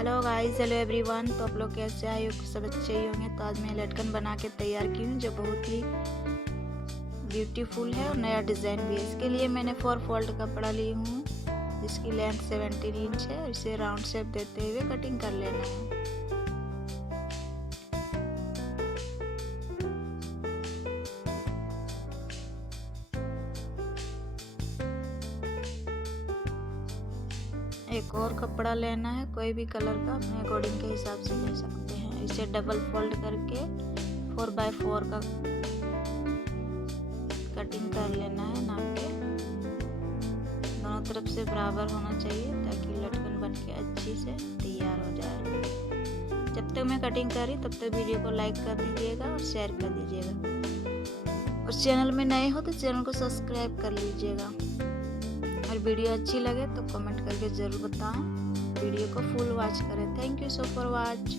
Hello guys, hello everyone. तो आप लोग कैसे आए हो? सब अच्छे ही होंगे। तो आज मैं लटकन बना के तैयार की हूँ जो बहुत ही ब्यूटीफुल है और नया डिज़ाइन भी है। इसके लिए मैंने 4 फोल्ड कपड़ा ली हूँ जिसकी लेंथ 17 इंच है। इसे राउंड शेप देते हुए कटिंग कर लेना है। एक और कपड़ा लेना है, कोई भी कलर का अपने अकॉर्डिंग के हिसाब से ले सकते हैं। इसे डबल फोल्ड करके 4x4 का कटिंग कर लेना है। नाप के दोनों तरफ से बराबर होना चाहिए ताकि लटकन बन के अच्छी से तैयार हो जाए। जब तक मैं कटिंग कर रही तब तक वीडियो को लाइक कर दीजिएगा और शेयर कर दीजिएगा। और चैनल में नए हो तो चैनल को सब्सक्राइब कर लीजिएगा। और वीडियो अच्छी लगे तो कमेंट करके ज़रूर बताएं। वीडियो को फुल वॉच करें। Thank you so for watch.